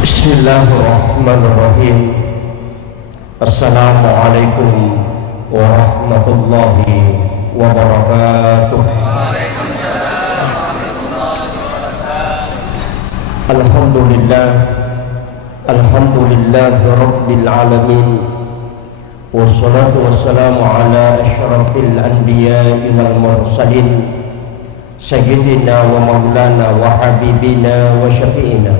Bismillahirrahmanirrahim. Assalamualaikum warahmatullahi wabarakatuh. Alhamdulillah, alhamdulillahi rabbil alamin. Wassalatu wassalamu ala asyrafil anbiya'i wal mursalin, sayyidina wa maulana wa habibina wa syafi'ina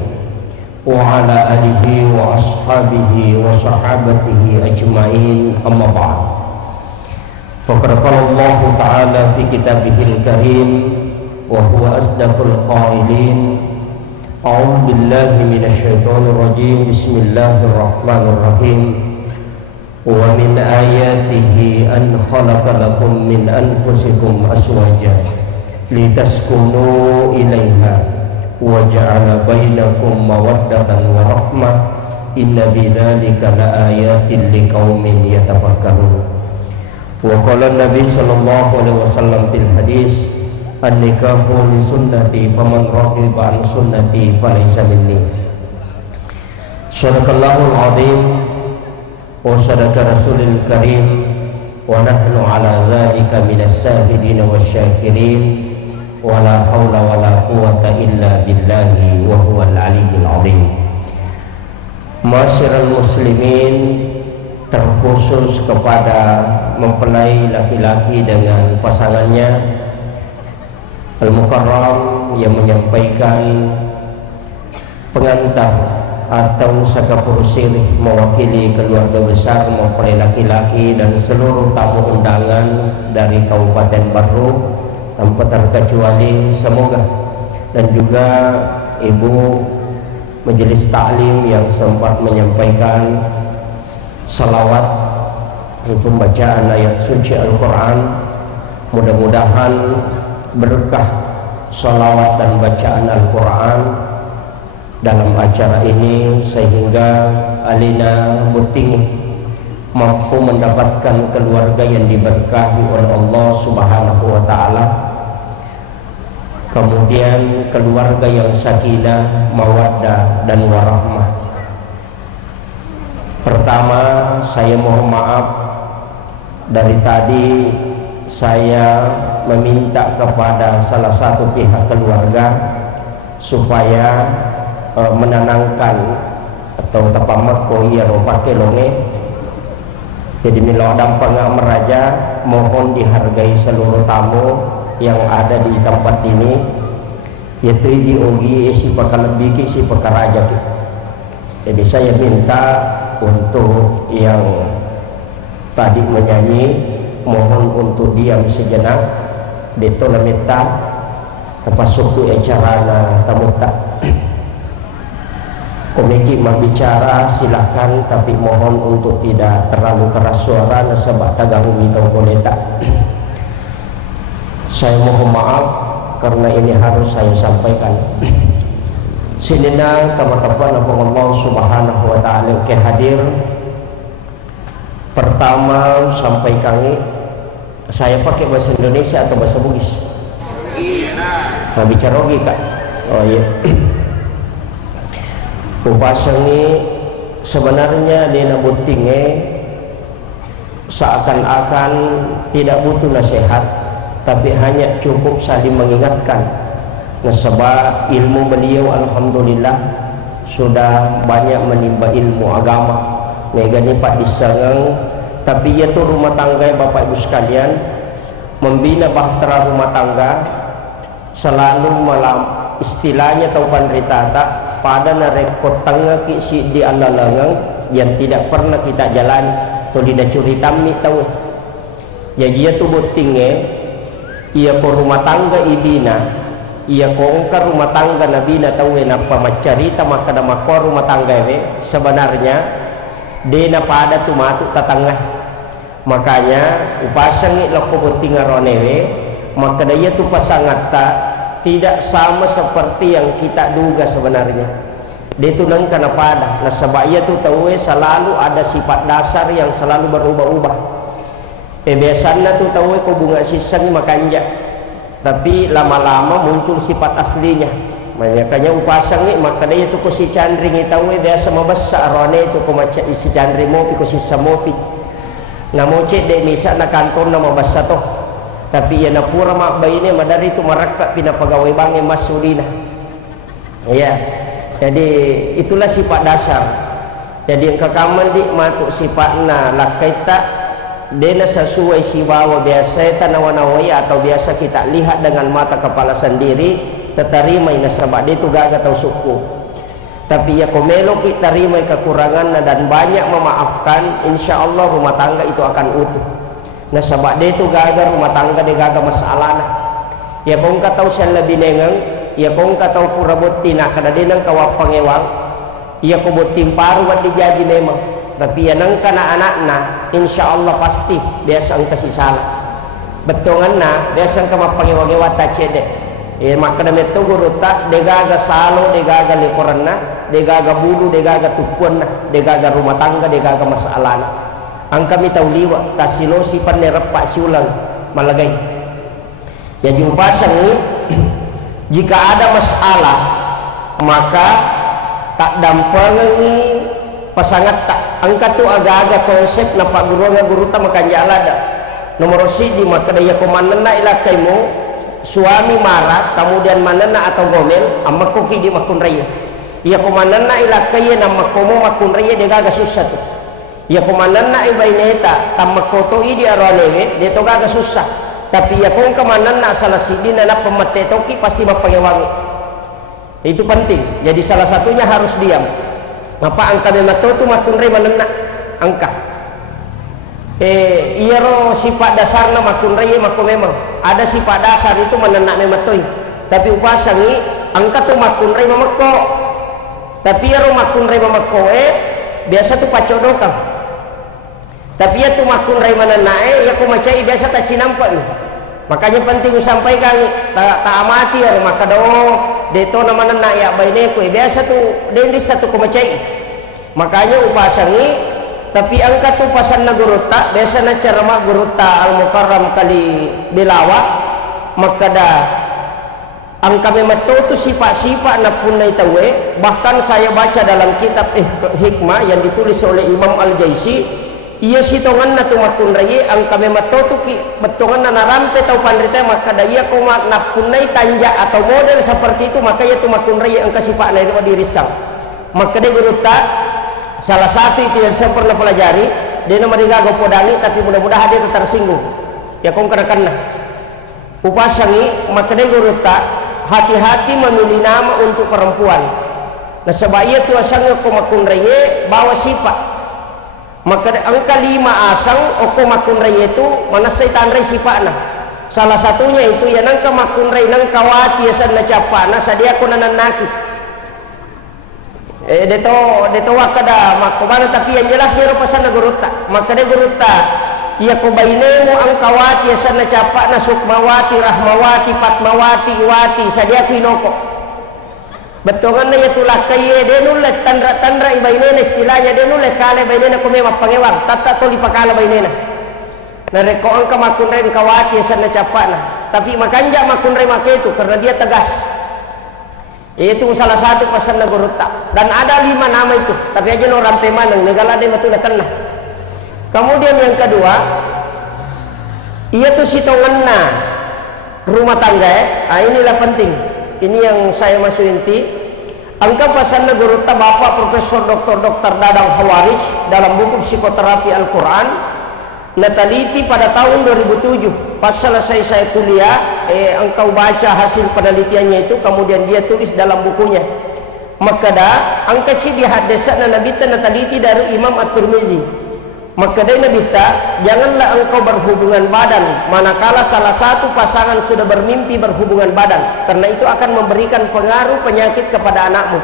wa ala alihi wa ashabihi wa sahabatihi ajma'in, amma ba'd. Faqad qala Allah ta'ala fi kitabihil karim wa huwa asdaqul qailin. A'udzu billahi minasy syaithanir rajim. Bismillahirrahmanirrahim. Wa min ayatihi an khalaqa lakum min anfusikum azwajan litaskunu ilaiha wa ja'ala bainakum mawaddatan wa rahmah, inna bidzalika laayatin liqaumin yatafakkarun. Wa qala Nabi sallallahu alaihi wasallam fil hadis, an-nikahu li sunnati faman raghiba an sunnati falaysa minni. Sadaqallahul azim wa sadaqa rasulil karim wa nahnu ala dzalika minas syahidin wasyakirin. Wala haula wala quwwata illa billahi wa huwal aliyyil azim. Ma'asyiral muslimin, terkhusus kepada mempelai laki-laki dengan pasangannya, Al-Mukarram yang menyampaikan pengantar atau sakapur sirih mewakili keluarga besar mempelai laki-laki dan seluruh tamu undangan dari Kabupaten Barru tanpa terkecuali, semoga, dan juga ibu majelis taklim yang sempat menyampaikan salawat untuk bacaan ayat suci Al-Quran, mudah-mudahan berkah salawat dan bacaan Al-Quran dalam acara ini sehingga Alina Butingi mampu mendapatkan keluarga yang diberkahi oleh Allah Subhanahu wa Ta'ala, kemudian keluarga yang sakinah, mawaddah dan warahmah. Pertama, saya mohon maaf, dari tadi saya meminta kepada salah satu pihak keluarga supaya menenangkan atau tapamak koya pakai longe. Jadi mila dampang meraja, mohon dihargai seluruh tamu yang ada di tempat ini, yaitu di ogi si pakalebih si pakaraja. Jadi saya minta untuk yang tadi menyanyi, mohon untuk diam sejenak. Dito lamita tapasuku acara tamuta. Komiki berbicara silahkan, tapi mohon untuk tidak terlalu keras suara sebab taganggu itu koleta. Saya mohon maaf karena ini harus saya sampaikan. Sinina teman-teman Allah Subhanahu wa Ta'ala ke hadir. Pertama sampaikan, saya pakai bahasa Indonesia atau bahasa Bugis? Nah, bicara lagi kak. Oh iya. Upasangi sebenarnya dina butinge seakan-akan tidak butuh nasihat, tapi hanya cukup saling mengingatkan. Nah, sebab ilmu beliau alhamdulillah sudah banyak menimba ilmu agama. Megani pak disengang, tapi ia tuh rumah tangga bapak ibu sekalian, membina bahtera rumah tangga selalu malam istilahnya tau panderita tak pada narekot tengah kisi di alalangang yang tidak pernah kita jalani tu tidak curi tammi tahu ya dia tu butingnya ia ko rumah tangga ibina ia ko ongkar rumah tangga nabina tahu apa macarita maka nama ko rumah tangga ini sebenarnya dena pada tu matu tatangah, makanya upasangi loko butinga ronewe maka dia tu pasangat tak tidak sama seperti yang kita duga sebenarnya. Dia itu nang kana pada. Nah sebab ia tu tahu selalu ada sifat dasar yang selalu berubah-ubah. Biasanya tu tahu ko bunga sisan makanja. tapi lama-lama muncul sifat aslinya. Makanya upasang ni maka dia tu ko si candring itawe biasa mabasa arone itu ko maca si candring mo ko si samopi na mo cek de misa na kantor na mabasa to, tapi ya na pura mak bayi ni madari tu marakka pinapagawai bange masulina ya. Jadi itulah sifat dasar. Jadi engkau kaman di matuk sifatna lakaita dena sesuai si bawa biasa tanawanawai atau biasa kita lihat dengan mata kepala sendiri terima ina sabak dia tu gaga tau suku, tapi ya komelo kita terima kekurangan dan banyak memaafkan, insya Allah rumah tangga itu akan utuh. Nah sabak dia tu gaga rumah tangga dia gaga masalah nah. Ya kong katau siya lebih nengang, ya kong katau pura buti nak kada dia nang kawap pangewang, ya ko butim paru wat dijaji memang, tapi ya nang kana anak-anak insya Allah pasti dia sang kasih salah betongan na dia sang kama pangewang-ewat tacede. Ya maka demi itu guru tak degaga salo degaga likorna degaga bulu degaga tupuan degaga rumah tangga degaga masalah angka mitau liwa tasilo si panerepak siulang malagai. Jadi upasang ni jika ada masalah maka tak dampangan ni pasangat tak angkat tu agak-agak konsep napa guru tak makan jalan dah nomor sidi maka daya komandan ilakai mu suami marah kemudian manana atau gomel amma koki di makun raya ya komanana ilakai nama komo makun raya dia gaga susah tu ya komanana ibaineta tamakoto idi aranewe dia to gaga susah, tapi ya kong kemanana salah sidi nana pemate toki pasti mapangewangi itu penting. Jadi salah satunya harus diam ngapa angka memato tu makun raya manana angka iya ro sifat dasarna makun raya mako memang ada sifat dasar itu menenak mematoi, tapi upasangi angka tu makun raya mamako, tapi ya ro makun raya mamako biasa tu pacodokan, tapi ya tu makun raya menenak ya ko macai biasa tak cinampak ni. Makanya penting sampaikan tak amati ya maka do deto nama menenak ya baine ko biasa tu dendis satu ko macai. Makanya upasangi tapi angkat tu pasan na guruta biasa na cara mak guruta al mukarram kali bilawa maka dah angka memato tu sifat-sifat na punai tawe. Bahkan saya baca dalam kitab hikmah yang ditulis oleh Imam Al-Jaisi ia sitongan na tu makun raya angka memato tu betongan na narampe tau pandrita maka dah ia komat na punai tanja atau model seperti itu maka ia tu makun raya angka sifat na itu dirisang. Maka dia guruta salah satu itu yang saya pernah pelajari dia nama digago podani, tapi mudah-mudahan dia tersinggung ya kong kena upasangi maka dia guruta hati-hati memilih nama untuk perempuan. Nah sebab ia tu asangnya ko makun raya bawa sifat maka angka 5 asang oko makun raya itu mana setan raya sifatna salah satunya itu ya nangka makun raya nang kawati ya sana capa na sadia ko nananaki deto wakada makobana, tapi yang jelas dia pasan na guruta maka dia guruta ia ko bainemu ang kawati sana capa na sukmawati rahmawati patmawati iwati sadia pinoko betongan na ya tulakai dia nulet tandra ibainena istilahnya dia nulet kale bainena ko memang pangewang tata to lipakala bainena na reko ang kamakun ren kawati sana capa na, tapi makanja makun ren make itu karena dia tegas. Itu salah satu pasan na guruta dan ada 5 nama itu, tapi aja no rampe manang negala dia betul kena. Kemudian yang kedua ia tu sitongan na rumah tangga inilah penting, ini yang saya masuk inti angka pasan na guruta Bapak Profesor Dr. Dadang Hawarij dalam buku psikoterapi Al-Quran Nataliti pada tahun 2007 pas selesai saya kuliah engkau baca hasil penelitiannya itu kemudian dia tulis dalam bukunya maka dah angka cidi hadisat nabita nataliti dari Imam At-Tirmizi maka dah nabita janganlah engkau berhubungan badan manakala salah satu pasangan sudah bermimpi berhubungan badan karena itu akan memberikan pengaruh penyakit kepada anakmu.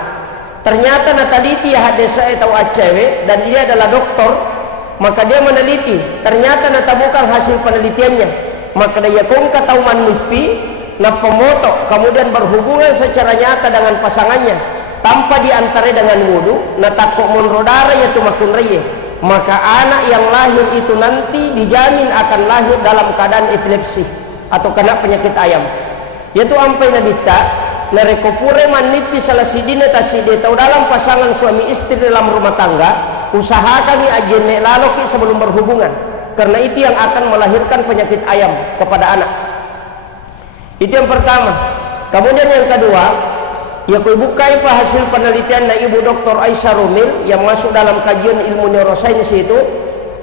Ternyata nataliti hadisat atau cewek dan dia adalah doktor. Maka dia meneliti, ternyata natabukan hasil penelitiannya. Maka dia kong katau manupi na pemoto kemudian berhubungan secara nyata dengan pasangannya tanpa diantara dengan wudu natakok monrodara yaitu makun raya. Maka anak yang lahir itu nanti dijamin akan lahir dalam keadaan epilepsi atau kena penyakit ayam. yaitu ampai nabita nareko pure manipi salah sidine taside tau dalam pasangan suami istri dalam rumah tangga, usahakan ni ajene laloki sebelum berhubungan, karena itu yang akan melahirkan penyakit ayam kepada anak. Itu yang pertama. Kemudian yang kedua, ya kau bukai hasil penelitian dari Ibu Dr. Aisyah Rumil yang masuk dalam kajian ilmu neurosains itu,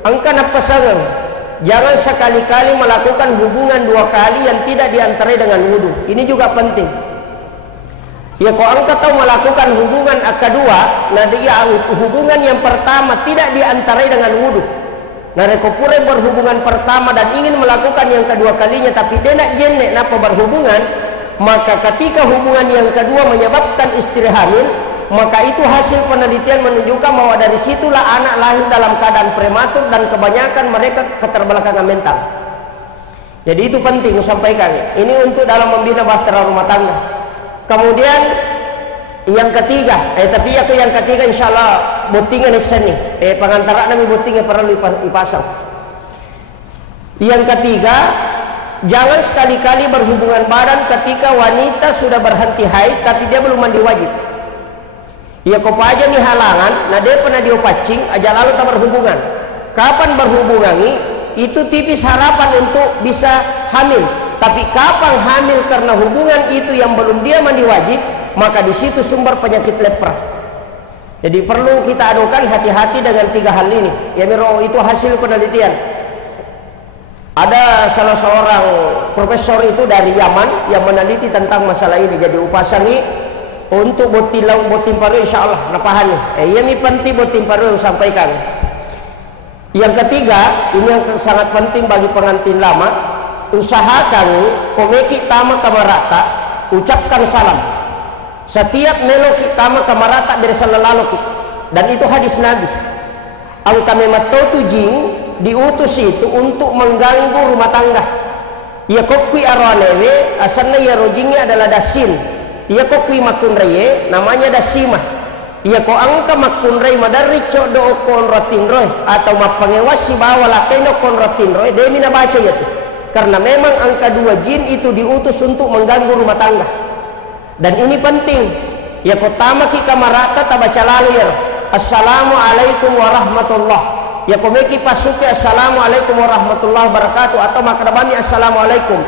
angka pasangan jangan sekali-kali melakukan hubungan 2 kali yang tidak diantarai dengan wudu. Ini juga penting. Ya kau angka tahu melakukan hubungan kedua, nah dia hubungan yang pertama tidak diantarai dengan wudu. Nah reko pure berhubungan pertama dan ingin melakukan yang kedua kalinya tapi dia nak jenek napa berhubungan, maka ketika hubungan yang kedua menyebabkan istri hamil, maka itu hasil penelitian menunjukkan bahwa dari situlah anak lahir dalam keadaan prematur dan kebanyakan mereka keterbelakangan mental. Jadi itu penting sampaikan. Ini untuk dalam membina bahtera rumah tangga. Kemudian yang ketiga, tapi aku yang ketiga insyaallah botingan seni. Pengantara nami botingnya perlu dipasang. Yang ketiga, jangan sekali-kali berhubungan badan ketika wanita sudah berhenti haid tapi dia belum mandi wajib. Ya kau aja nih halangan, nah dia pernah diopacing, aja lalu tak berhubungan. Kapan berhubungan itu tipis harapan untuk bisa hamil. Tapi kapan hamil karena hubungan itu yang belum dia mandi wajib, maka di situ sumber penyakit lepra. Jadi perlu kita adukan hati-hati dengan 3 hal ini. Ya miro itu hasil penelitian. Ada salah seorang profesor itu dari Yaman yang meneliti tentang masalah ini. Jadi upasangi untuk botilau botin paru insyaallah napahani. Iya mi penting botin paru yang sampaikan. Yang ketiga, ini yang sangat penting bagi pengantin lama, usahakan komeki tama kamarata ucapkan salam. Setiap meloki tama kamarata beresalalalu, dan itu hadis Nabi. Ang kami matotu jing diutus itu untuk mengganggu rumah tangga. Ya kokui arwanewe asalnya ya rojingnya adalah dasin. Ya kokui makunreye namanya dasimah. Ya ko angka makunrey madari codo kon rotin roy atau mapangewasi bawa lakeno kon rotin roy demi baca ya tuh. Karena memang angka 2 jin itu diutus untuk mengganggu rumah tangga. Dan ini penting. Ya ko tamaki kamarata tabaca lalu ya. Assalamualaikum warahmatullah. Ya komeki pasuki assalamualaikum warahmatullahi wabarakatuh atau makadabami assalamualaikum.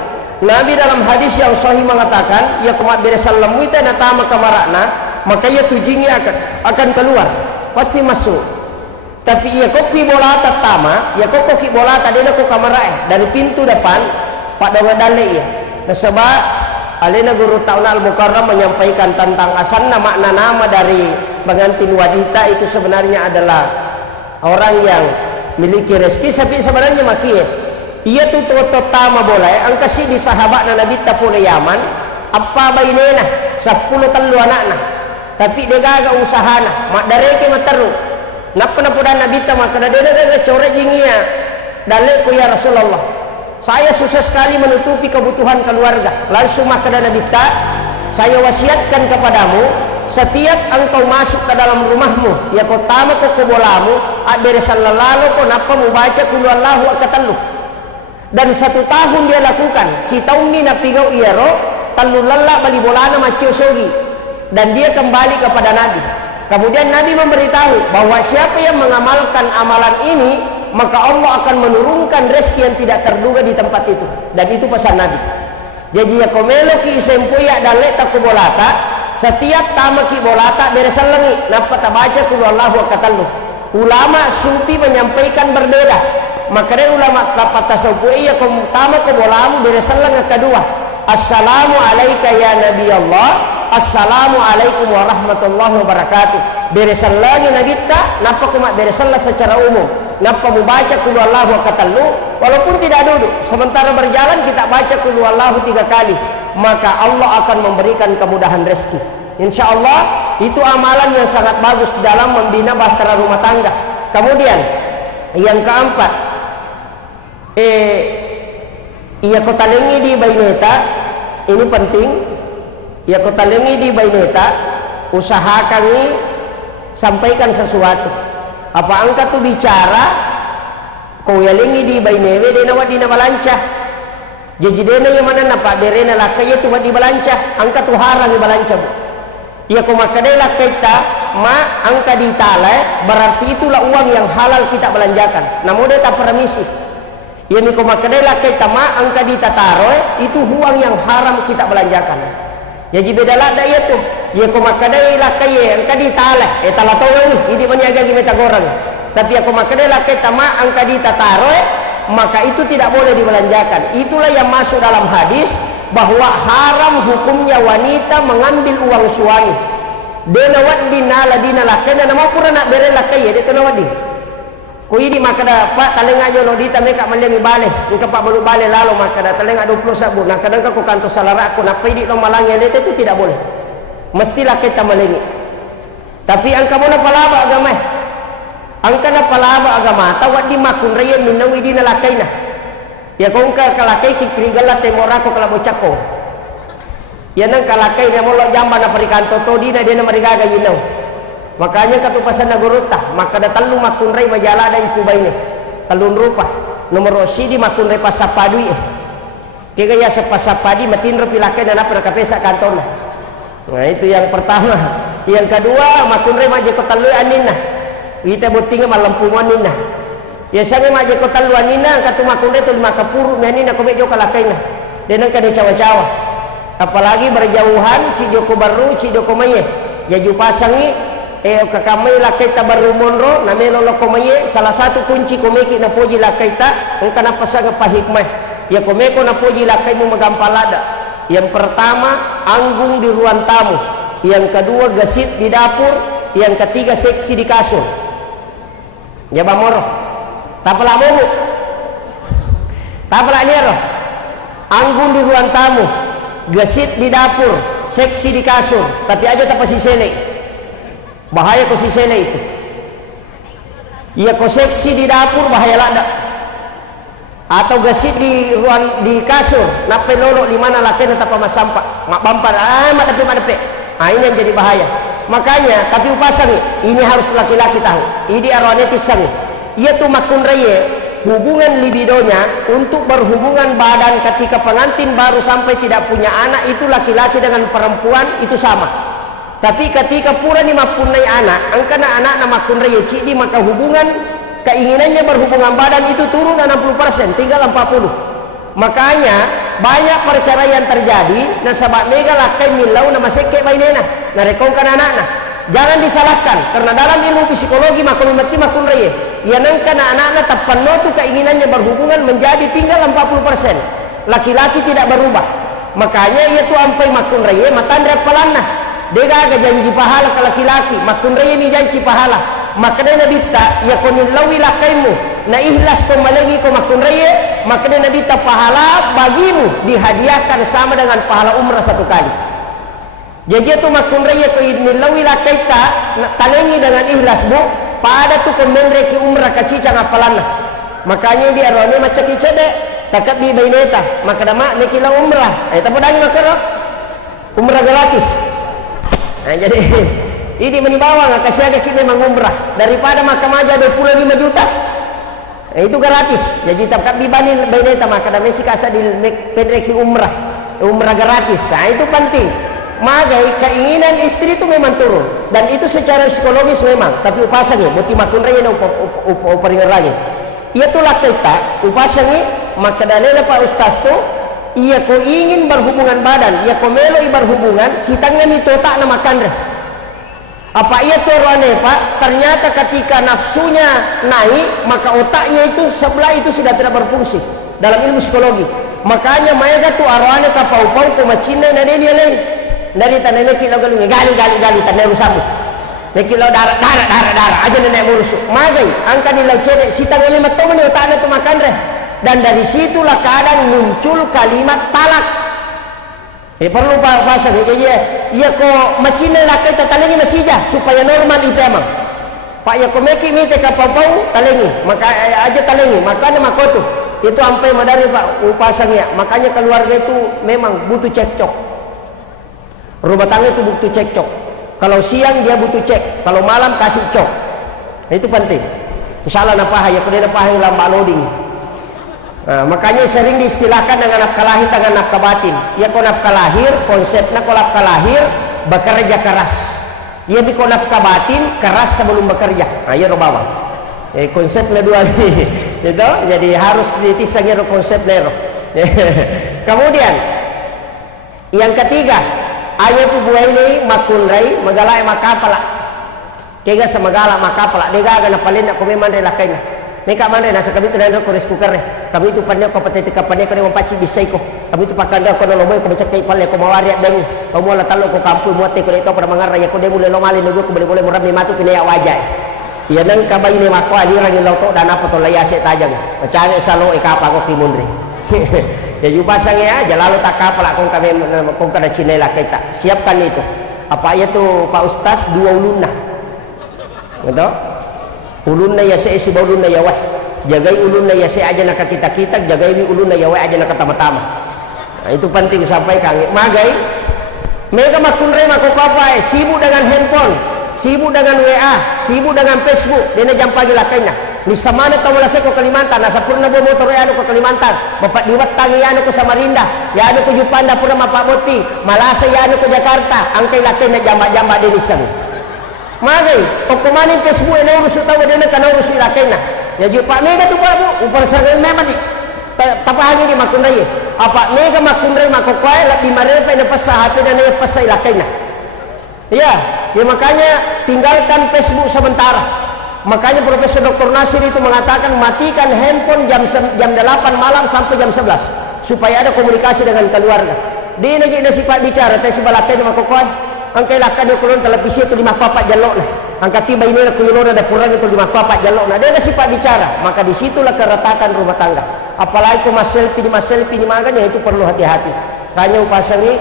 Nabi dalam hadis yang sahih mengatakan ya kumat beresalam wita natama kamarakna, maka ya tujingnya akan keluar, pasti masuk. Tapi ya koki bolata tama, ya koki bolata dia nak kamarak dari pintu depan pak dongadale ya. Nah sebab alena guru Ta'ala Al-Mukarram menyampaikan tentang asalna makna nama dari pengantin wanita itu sebenarnya adalah orang yang miliki rezeki, tapi sebenarnya makia ia tuh tama boleh angka si di sahabat Nabi tapule Yaman apa bainena 10 telu anakna, tapi dia gagal usahana mak dareke materu napa-napa Nabi ta maka dia gagal coret jingia dalek ku ya Rasulullah, saya susah sekali menutupi kebutuhan keluarga. Langsung maka Nabi ta, saya wasiatkan kepadamu setiap engkau masuk ke dalam rumahmu ya kau tama kau kubolamu beresan lalu kau napa membaca kul huwallahu akatalu. Dan 1 tahun dia lakukan si taumi napigau iaro talu lalla bali bolana macio sogi, dan dia kembali kepada Nabi. Kemudian Nabi memberitahu bahwa siapa yang mengamalkan amalan ini maka Allah akan menurunkan rezeki yang tidak terduga di tempat itu. Dan itu pesan Nabi. Jadi ya komelo ki sempuya dalek takubolata setiap tamaki bolata beresan lengi napa tabaca kul huwallahu akatalu. Ulama sufi menyampaikan berbeda. Maka dari ulama dapat tasawuf iya tama ko bolamu beresan lengi kedua. Assalamu alayka ya Nabi Allah, assalamu alaikum warahmatullahi wabarakatuh. Beresan lagi Nabi ta napa ko mak beresan secara umum. Napa membaca kul huwallahu akatalu walaupun tidak duduk. Sementara berjalan kita baca kul huwallahu 3 kali, maka Allah akan memberikan kemudahan rezeki. Insyaallah itu amalan yang sangat bagus dalam membina bahtera rumah tangga. Kemudian yang keempat, iya kota lengi di baineta, ini penting. Ya kota lengi di baineta, usahakan ini sampaikan sesuatu. Apa angkat tu bicara, kau ya lengi di bainewe dia nawat di nawalancah. Jadi dena yang mana napa derena lakai itu di balanca, angka tu harang di balanca bu. Ya ko makadai lakai ta ma angka ditala, berarti itulah uang yang halal kita belanjakan. Namun dia tak permisi. Ya ni ko makadai lakai ta ma angka ditataro, itu uang yang haram kita belanjakan. Jadi beda lah dah itu. Ya ko makadai lakai angka ditala, tala tahu ni, ini menjaga kita goreng. Tapi aku makadai lakai ta ma angka ditataro, maka itu tidak boleh dibelanjakan. Itulah yang masuk dalam hadis bahwa haram hukumnya wanita mengambil uang suami. Dena waddi nala dina lakena nama pura nak bere lakai dia tena waddi. Ko ini maka dah pak talenga jo lodita meka malemi bale. Engka pak balu bale lalu maka dah talenga 20 sabu. Nah kadang ko kanto salara aku nak pidi lo malangnya dia itu tidak boleh. Mestilah kita melengi. Tapi angka bona palaba agama. Angka na palaba agama tawat di makun raya minawi di nalakai na. Ya kong ka kalakai kikrigala temorako kala bocako. Ya nang kalakai na molo jamba na perikanto to di na dia na marigaga yinaw. Makanya katupasan na guruta maka da talu makun raya majala da ikubay ni. Talun rupa nomor si di makun raya pasapadu kaya ya sapasapadi matinro pilakai na napra kapesa kanton na. Nah itu yang pertama. Yang kedua makun raya majeko talu anin na. Kita butingnya malam pumanin nah. Ya sange maje kota luanina katu makunde tu makapuru nyanina ko mejo kalakaina. Denang kade cawa-cawa. Apalagi berjauhan ci joko baru ci joko maye. Ya ju pasangi kakamai lakai ta baru monro namelo lokomaye salah satu kunci komeki na poji lakai ta engkana pasang pa hikmah. Ya komeko na poji lakai mu magampalada. Yang pertama anggung di ruang tamu. Yang kedua gesit di dapur. Yang ketiga seksi di kasur. Ya bamoro tapala momu tapala nero anggun di ruang tamu gesit di dapur seksi di kasur tapi aja tak pasti sele bahaya ko si sele itu ya ko seksi di dapur bahaya lada atau gesit di ruang di kasur nape lolo di mana laten tak pamas sampah mak bampan mak tapi ini yang jadi bahaya. Makanya tapi upasang ini harus laki-laki tahu ini arwahnya tisang ia tuh makun raya hubungan libidonya untuk berhubungan badan ketika pengantin baru sampai tidak punya anak itu laki-laki dengan perempuan itu sama. Tapi ketika pura ni makun raya anak angkana anak nama makun raya cik di maka hubungan keinginannya berhubungan badan itu turun 60% tinggal 40%. Makanya banyak perceraian terjadi nasabak mega lakai milau nama seke bainena narekongkan anak-anak. Jangan disalahkan karena dalam ilmu psikologi makun mati makun raya ya nangkana anak-anak tapano tu keinginannya berhubungan menjadi tinggal 40%. Laki-laki tidak berubah. Makanya ia tu ampai makun raya matandra palana dega janji pahala ke laki-laki makun raya ni janji pahala. Makanya Nabi tak ya kunilawi lakaimu na ikhlas ko malengi ko makun raya makanya Nabi tak pahala bagimu dihadiahkan sama dengan pahala umrah 1 kali. Jadi itu makun raya ko inilawi lakaita talengi dengan ikhlas bu pada tu kemenreki umrah kacica ngapalana. Makanya dia rone macam icede takap di baineta maka nama nekila umrah tapi dangi makaro umrah gratis. Nah jadi ini menibawa nggak kasih ada kita memang umrah daripada makam aja 25 juta itu gratis. Jadi tak dibanding baineta maka ada mesi kasa di pendreki umrah gratis. Nah itu penting. Maka keinginan istri itu memang turun dan itu secara psikologis memang tapi upasangnya buti makun raya na uparingan lagi ia tu lakita upasangnya maka dalila pak ustaz tu ia ko ingin berhubungan badan ia ko meloi berhubungan sitangnya itu tak nama kandra apa ia tu rane pak ternyata ketika nafsunya naik maka otaknya itu sebelah itu sudah tidak berfungsi dalam ilmu psikologi. Makanya mereka tu arwane kapau-pau ko macina na dia lain dari tanah nekilo galungi gali tanah rusamu nekilo darah aja nenek murusuk magai angka nilau cedek sitang lima temen otaknya tu makan reh dan dari situlah kadang muncul kalimat talak. Perlu bahasa ya ko macina lakai talengi masija supaya normal itu emang pak ya ko meki mite kapau-pau talengi maka aja talengi makanya makotu itu sampai madari pak upasangnya. Makanya keluarga itu memang butuh cekcok. Rumah tangga itu butuh cekcok. Kalau siang dia butuh cek, kalau malam kasih cok. Itu penting. Misalnya napah ya kena napah yang lambak loading. Makanya sering diistilahkan dengan nafkah lahir dengan nafkah batin. Ya kau nafkah lahir, konsepnya kau nafkah lahir bekerja keras. Ya kau nafkah batin keras sebelum bekerja. Ya bawah. Konsepnya dua nih. Gitu. Jadi harus ditisangnya konsepnya. Kemudian yang ketiga, ayat buah ini makunrai magala makapala. Kega sama gala makapala. Dega agak napalin aku memang relakain. Neka mana nasa kami tu nando kores kukar kami tu pandai ko patete kapanya ko mampaci bisay ko kami tu pakanda ko no lomoy ko macakay pala ko mawari at dengi ko mo latalo ko kampu mo te ko dito para mangaraya ko de mule lomali no ko boleh murami matu pinaya wajay iya nang kabay ni mako alirang ilaw to dana po to layase tajang macane salo ikapa ko timunri ya yubasang ya jalalo takapala kung kami kung kada chinela kita siapkan itu apa itu Pak Ustaz dua ulunna gitu ulunna ya seisi ulunna ya wah jagai ulunna ya se aja nak kita jagai ulunna ya wah aja nak tama-tama. Nah, itu penting sampaikan magai mereka makunre makopapa sibuk dengan handphone, sibuk dengan WA, sibuk dengan Facebook dena jam pagi lakainya ni samana tahu lah ko Kalimantan nasa purna bo motor ya ko Kalimantan bapak diwat tangi ya ko Samarinda ya ko Jupanda purna mapaboti Malasa ya ko Jakarta angkai lakainya jamba-jamba di Nisang magai pokoknya Facebook ini urus tahu dia nak urus ilakena ya jupa mega tu babu upar sarang memang di tapahagi di makunrai apa mega makunrai makokai lebih marepa ini pasah hati dan ini pasah ilakena ya makanya tinggalkan Facebook sementara. Makanya Profesor Dr. Nasir itu mengatakan matikan handphone jam 8 malam sampai jam 11 supaya ada komunikasi dengan keluarga. Dia nak sifat bicara tapi balakena makokai angkai lakan dia kulon televisi itu 5 papat jalok lah angkat tiba ini aku yulor ada kurang itu 5 papat jalok nah dia ada sifat bicara maka disitulah keretakan rumah tangga apalagi ku mas selfie di makanya itu perlu hati-hati hanya upasangi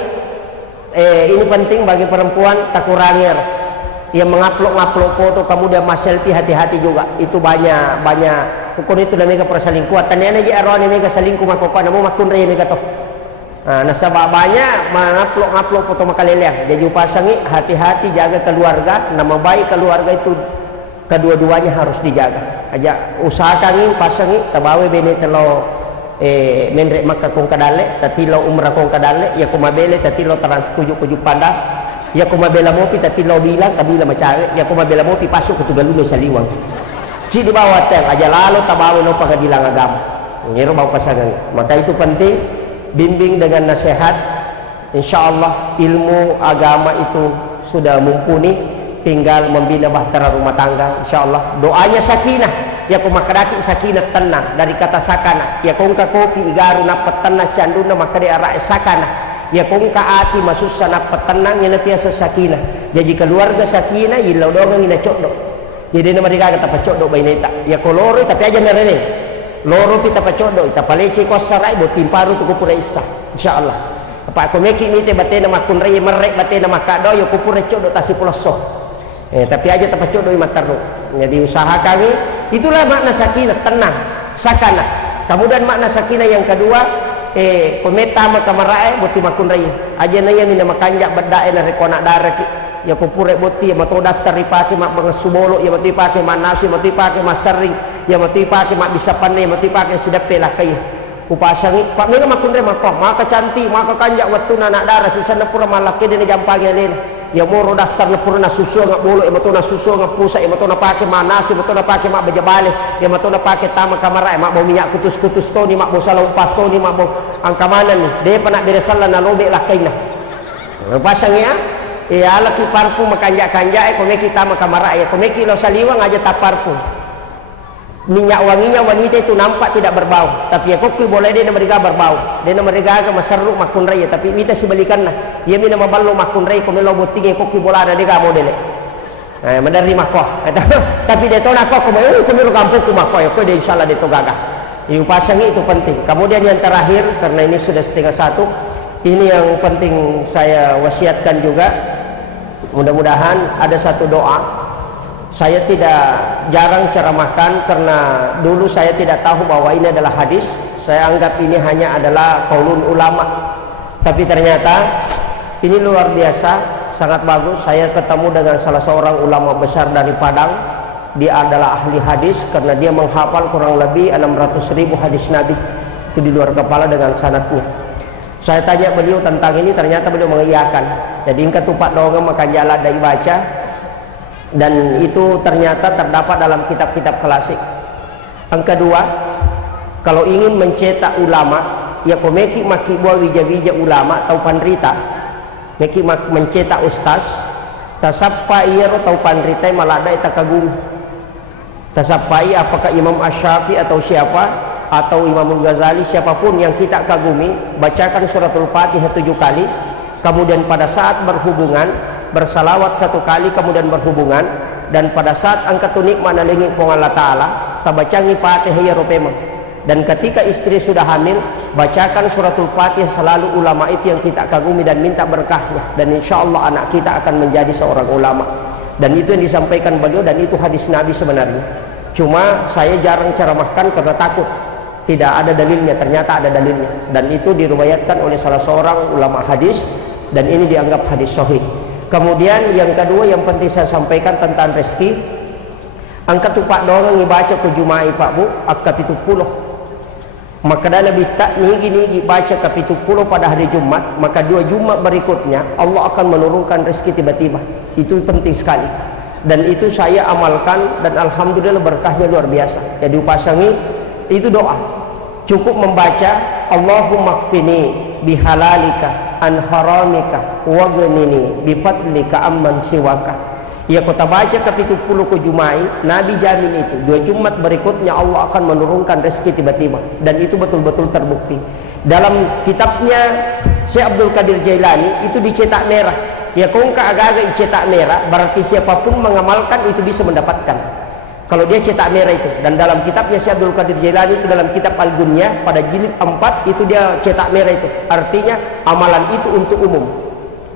ini penting bagi perempuan tak kurangnya yang mengupload foto kemudian mas selfie hati-hati juga itu banyak ukun itu dan mereka perselingkuhan tanya aja arwah mereka selingkuh makokon namun makun raya mereka toh. Nasabah banyak mengupload foto makaleleng dia pasangi hati-hati jaga keluarga nama baik keluarga itu kedua-duanya harus dijaga aja usahakan pasangi tabawe bene telo menrek maka kong kadale tatilo umrah kong kadale ya kumabele tatilo trans 7 Jupanda ya kumabela mopi tatilo bilang kabila macare ya kumabela mopi pasok ke Tugaluno sa Liwang ci di bawah tel aja lalu tabawe no pagadilang agama ngiro bawa pasangan maka itu penting bimbing dengan nasihat insyaallah ilmu agama itu sudah mumpuni tinggal membina bahtera rumah tangga insyaallah doanya sakinah ya kumakadaki sakinah tenang dari kata sakana ya kongka kopi igaru napat tenang canduna maka dia ra'i sakana ya kongka ati masusa napat tenang ya natiasa sakinah jadi keluarga sakinah ilau dongang ina codok jadi nama dikaga tapa codok baineta ya koloro tapi aja nerene loro pita pacodo ita paleki ko sarai bo timparu tu kupura isa insyaallah apa ko meki ni te bate na makun rei merek bate na makado yo kupura codo tasi puloso tapi aja ta pacodo i mataru jadi usaha kami itulah makna sakinah tenang sakana kemudian makna sakinah yang kedua pemeta makamarae bo ti makun rei aja na yan na makanja badae na rekona daraki ya kupure boti ya mato dastar ipake mak bangasubolo ya mati pake manasi mati pake masaring ya mati pake mak bisa panai mati pake sudah pelakai upasangi pak mega makunre mako maka cantik maka kanjak waktu anak darah sisana pura malaki dene jam pagi lena ya moro dastar na pura na susu ngak bolo ya mato na susu ngak pusa ya mato na pake manasi mato na pake mak bejabale ya mato na pake tama kamara mak bau minyak kutus-kutus to ni mak bau salau pas to ni mak bau angkamanan ni de panak beresalla na lobe lakaina upasangi ya ya laki parfum makanjak-kanjak komeki tama kamara ya komeki lo saliwang aja tak parfum minyak wanginya wanita itu nampak tidak berbau tapi ya koki boleh dia mereka berbau dia mereka agak maseruk makun raya tapi kita sebalikan lah ya mina maballo makun raya komelo boting koki bola ada dia model menerima kok tapi dia tahu nak kok komelo kampung kumako ya kok dia insyaallah dia gagah yang pasangi itu penting kemudian yang terakhir karena ini sudah 1:30 ini yang penting saya wasiatkan juga mudah-mudahan ada satu doa saya tidak jarang ceramahkan karena dulu saya tidak tahu bahwa ini adalah hadis saya anggap ini hanya adalah qaulun ulama tapi ternyata ini luar biasa sangat bagus saya ketemu dengan salah seorang ulama besar dari Padang dia adalah ahli hadis karena dia menghafal kurang lebih 600.000 hadis Nabi itu di luar kepala dengan sanadnya. Saya tanya beliau tentang ini, ternyata beliau mengiyakan. Jadi ingka tupak dongeng maka jalan dari baca, dan itu ternyata terdapat dalam kitab-kitab klasik. Yang kedua, kalau ingin mencetak ulama, ya komeki maki buah wija-wija ulama atau pandrita, meki mencetak ustaz, tasappai atau pandrita malada ita kagumi. Tasappai apakah Imam Asy-Syafi'i atau siapa, atau Imam Ghazali, siapapun yang kita kagumi, bacakan suratul Fatihah 7 kali, kemudian pada saat berhubungan bersalawat 1 kali, kemudian berhubungan, dan pada saat angkat tunik mana lengi pong Allah Ta'ala tabacangi Fatihah ya ropema. Dan ketika istri sudah hamil, bacakan suratul Fatihah selalu ulama itu yang kita kagumi dan minta berkahnya, dan insya Allah anak kita akan menjadi seorang ulama. Dan itu yang disampaikan beliau, dan itu hadis Nabi sebenarnya. Cuma saya jarang ceramahkan karena takut tidak ada dalilnya, ternyata ada dalilnya, dan itu diriwayatkan oleh salah seorang ulama hadis, dan ini dianggap hadis sahih. Kemudian yang kedua yang penting saya sampaikan tentang rezeki, angka tupak dorong ngibaca ke Jumai Pak Bu ak 70, maka dah lebih tak nigi baca ke 70 pada hari Jumat, maka 2 Jumat berikutnya Allah akan menurunkan rezeki tiba-tiba. Itu penting sekali, dan itu saya amalkan, dan alhamdulillah berkahnya luar biasa. Jadi upasangi itu doa, cukup membaca Allahumma kfini bihalalika an haramika waghnini bifadlika amman siwaka. Ya kota baca ke 70 ke Jumai, Nabi jamin itu 2 Jumat berikutnya Allah akan menurunkan rezeki tiba-tiba, dan itu betul-betul terbukti. Dalam kitabnya Syekh Abdul Qadir Jailani itu dicetak merah. Ya kongka agak-agak dicetak merah, berarti siapapun mengamalkan itu bisa mendapatkan. Kalau dia cetak merah itu, dan dalam kitabnya Syekh Abdul Qadir Jailani itu dalam kitab Al-Dunya pada jilid 4 itu dia cetak merah itu, artinya amalan itu untuk umum,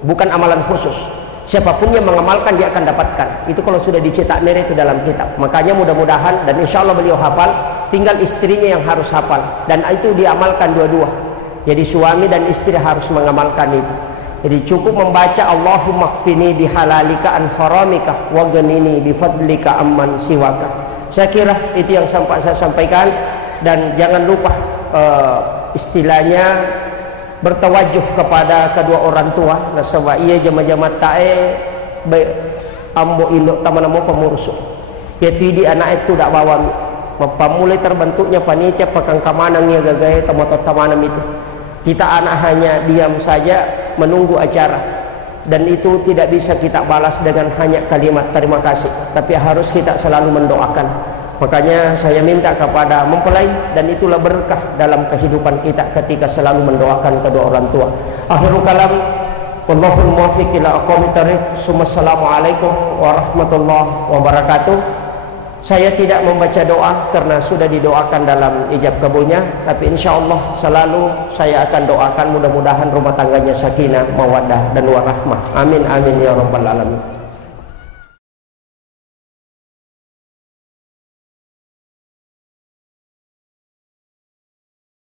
bukan amalan khusus. Siapapun yang mengamalkan dia akan dapatkan. Itu kalau sudah dicetak merah itu dalam kitab. Makanya mudah-mudahan, dan insya Allah beliau hafal, tinggal istrinya yang harus hafal, dan itu diamalkan dua-dua. Jadi suami dan istri harus mengamalkan itu. Jadi cukup membaca Allahumma kfini bihalalika an haramika waghnini bifadlika amman siwaka. Saya kira itu yang saya sampaikan, dan jangan lupa istilahnya bertawajuh kepada kedua orang tua. Nasaba iya jama-jama tae ambo induk tamanamo pemursu. Ya tidi anak itu dak bawa mulai terbentuknya panitia pakang kamanang ya gagaya tamotot tamanam itu. Kita anak hanya diam saja menunggu acara, dan itu tidak bisa kita balas dengan hanya kalimat terima kasih, tapi harus kita selalu mendoakan. Makanya saya minta kepada mempelai, dan itulah berkah dalam kehidupan kita ketika selalu mendoakan kedua orang tua. Akhirul kalam, wallahul muwaffiq ila aqwamit thariq. Assalamualaikum warahmatullahi wabarakatuh. Saya tidak membaca doa karena sudah didoakan dalam ijab kabulnya, tapi insya Allah selalu saya akan doakan mudah-mudahan rumah tangganya sakinah, mawaddah dan warahmah. Amin amin ya rabbal alamin.